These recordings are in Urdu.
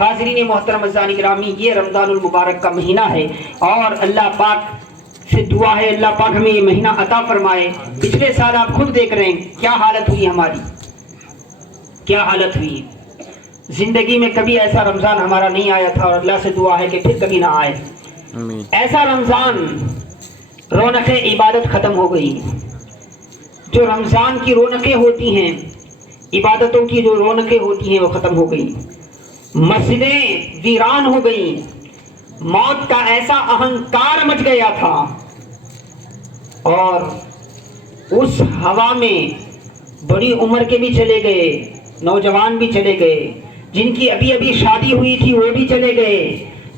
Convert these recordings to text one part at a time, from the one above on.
حاضرین محترم عزیزان گرامی، یہ رمضان المبارک کا مہینہ ہے اور اللہ پاک سے دعا ہے اللہ پاک ہمیں یہ مہینہ عطا فرمائے۔ پچھلے سال آپ خود دیکھ رہے ہیں کیا حالت ہوئی ہماری، کیا حالت ہوئی۔ زندگی میں کبھی ایسا رمضان ہمارا نہیں آیا تھا اور اللہ سے دعا ہے کہ پھر کبھی نہ آئے۔ ایسا رمضان، رونقیں عبادت ختم ہو گئی۔ جو رمضان کی رونقیں ہوتی ہیں، عبادتوں کی جو رونقیں ہوتی ہیں وہ ختم ہو گئی۔ مسجدیں ویران ہو گئی۔ موت کا ایسا اہنکار مچ گیا تھا اور اس ہوا میں بڑی عمر کے بھی چلے گئے، نوجوان بھی چلے گئے، جن کی ابھی ابھی شادی ہوئی تھی وہ بھی چلے گئے،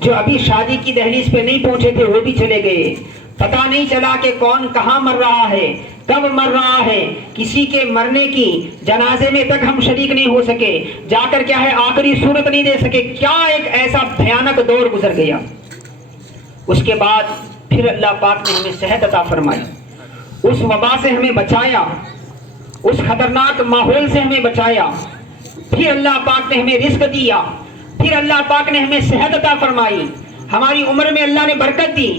جو ابھی شادی کی دہلیز پہ نہیں پہنچے تھے وہ بھی چلے گئے۔ پتہ نہیں چلا کہ کون کہاں مر رہا ہے، کب مر رہا ہے۔ کسی کے مرنے کی جنازے میں تک ہم شریک نہیں ہو سکے، جا کر کیا ہے آخری صورت نہیں دے سکے۔ کیا ایک ایسا بھیانک دور گزر گیا۔ اس کے بعد پھر اللہ پاک نے ہمیں صحت عطا فرمائی، اس وبا سے ہمیں بچایا، اس خطرناک ماحول سے ہمیں بچایا۔ پھر اللہ پاک نے ہمیں رزق دیا، پھر اللہ پاک نے ہمیں صحت عطا فرمائی، ہماری عمر میں اللہ نے برکت دی۔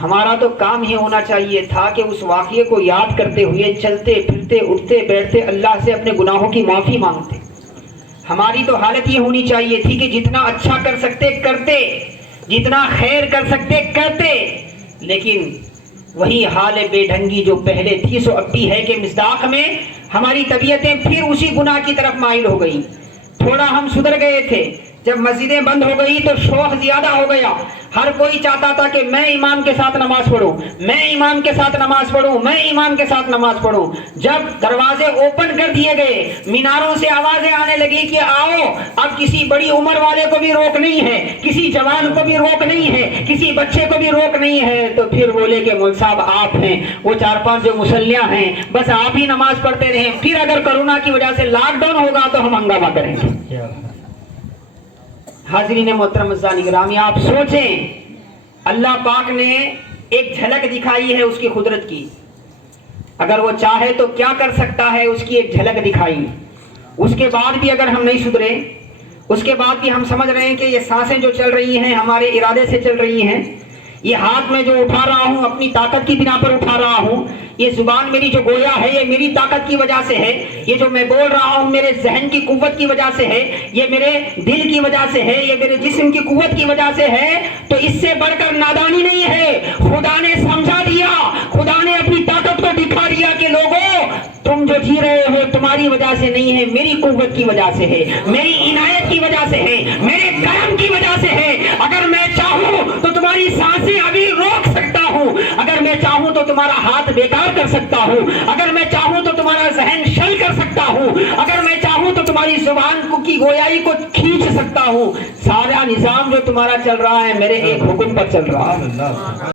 ہمارا تو کام ہی ہونا چاہیے تھا کہ اس واقعے کو یاد کرتے ہوئے چلتے پھرتے اٹھتے بیٹھتے اللہ سے اپنے گناہوں کی معافی مانگتے۔ ہماری تو حالت یہ ہونی چاہیے تھی کہ جتنا اچھا کر سکتے کرتے، جتنا خیر کر سکتے کرتے، لیکن وہی حال بے ڈھنگی جو پہلے تھی سو اب بھی ہے کہ مصداق میں ہماری طبیعتیں پھر اسی گناہ کی طرف مائل ہو گئی۔ تھوڑا ہم سدھر گئے تھے، جب مسجدیں بند ہو گئی تو شوق زیادہ ہو گیا۔ ہر کوئی چاہتا تھا کہ میں امام کے ساتھ نماز پڑھوں، میں امام کے ساتھ نماز پڑھوں، میں امام کے ساتھ نماز پڑھوں۔ جب دروازے اوپن کر دیے گئے، میناروں سے آوازیں آنے لگی کہ آؤ، اب کسی بڑی عمر والے کو بھی روک نہیں ہے، کسی جوان کو بھی روک نہیں ہے، کسی بچے کو بھی روک نہیں ہے، تو پھر بولے کہ مول صاحب آپ ہیں، وہ 4-5 جو مصلیاں ہیں، بس آپ ہی نماز پڑھتے رہیں، پھر اگر کرونا کی وجہ سے لاک ڈاؤن ہوگا تو ہم ہنگامہ کریں گے۔ حاضرین محترم عزیزان گرامی، آپ سوچیں اللہ پاک نے ایک جھلک دکھائی ہے اس کی قدرت کی، اگر وہ چاہے تو کیا کر سکتا ہے، اس کی ایک جھلک دکھائی۔ اس کے بعد بھی اگر ہم نہیں سدھرے، اس کے بعد بھی ہم سمجھ رہے ہیں کہ یہ سانسیں جو چل رہی ہیں ہمارے ارادے سے چل رہی ہیں، یہ ہاتھ میں جو اٹھا رہا ہوں اپنی طاقت کی بنا پر اٹھا رہا ہوں، یہ زبان میری جو گویا ہے یہ میری طاقت کی وجہ سے ہے، یہ جو میں بول رہا ہوں میرے ذہن کی قوت کی وجہ سے ہے، یہ میرے دل کی وجہ سے ہے، یہ میرے جسم کی قوت کی وجہ سے ہے، تو اس سے بڑھ کر نادانی نہیں ہے۔ خدا نے سمجھا دیا، خدا نے اپنی طاقت کو دکھا دیا کہ لوگوں تم جو جی رہے ہو تمہاری وجہ سے نہیں ہے، میری قوت کی وجہ سے ہے، میری عنایت کی وجہ سے ہے، میرے کرم کی وجہ سے ہے۔ اگر میں چاہوں تو تمہاری سانسیں ابھی روک سکتا ہوں، اگر میں چاہوں تو تمہارا ہاتھ بیکار کر سکتا ہوں، اگر میں چاہوں تو تمہارا ذہن شل کر سکتا ہوں، اگر میں چاہوں تو تمہاری زبان کی گویائی کو کھینچ سکتا ہوں۔ سارا نظام جو تمہارا چل رہا ہے میرے ایک حکم پر چل رہا ہے۔